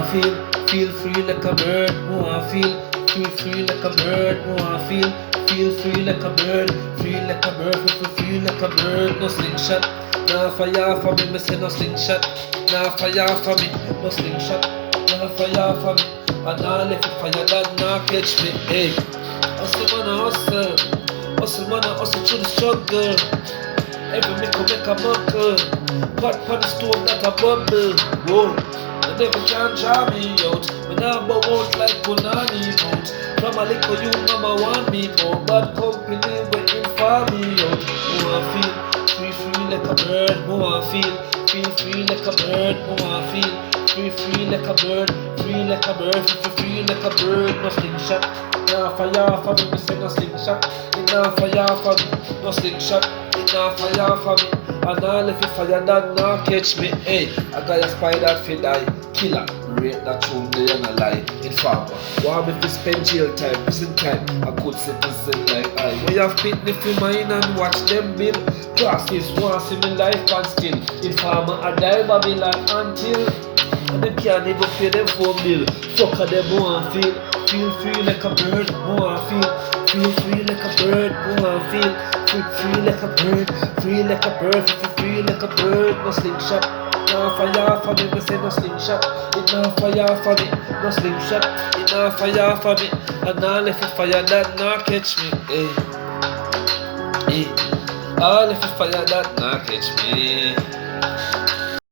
wanna feel free like a bird. Wanna feel free like a bird. Wanna feel free like a bird. Free like a bird, free like a bird. No slingshot, nah fire for me. Me say no slingshot, nah fire for me. No slingshot, nah fire for me. And all if you fire that nah catch me. Hey, hustle man a hustle, hustle man a hustle through the struggle. Every make a muckle. Pot the stove that a bubble. Whoa, the devil can't draw me out. When I bow out like Konani out. From a little you mama want me more. Bad company waiting for me out. Oh, I feel free like a bird. Oh, I feel free like a bird. Oh, I feel free like a bird. Free like a bird. Free like a bird. No slingshot. Nah fire for me. Me say no slingshot. Nah fire for me. No slingshot. Nah fire for me. And all if you fire that now catch me. Hey, I got a spider that fi die. Killer, rape that tune they and a lie. Informer, want me to spend jail time, prison time. A good citizen like I. When you have pitney fi mine and watch them bill. Classes want see me life and still. Informer I die Babylon until. And them can't even pay them phone bill. Fuck them want feel free like a bird. Want feel free like a bird. Want feel free like a bird. Free like a bird. Free like a bird. No slingshot, nah fire for me. Me say no slingshot, it nah fire for me. No slingshot, it nah fire for me. And all if you fire that nah catch me. Hey, hey. All if you fire that nah catch me.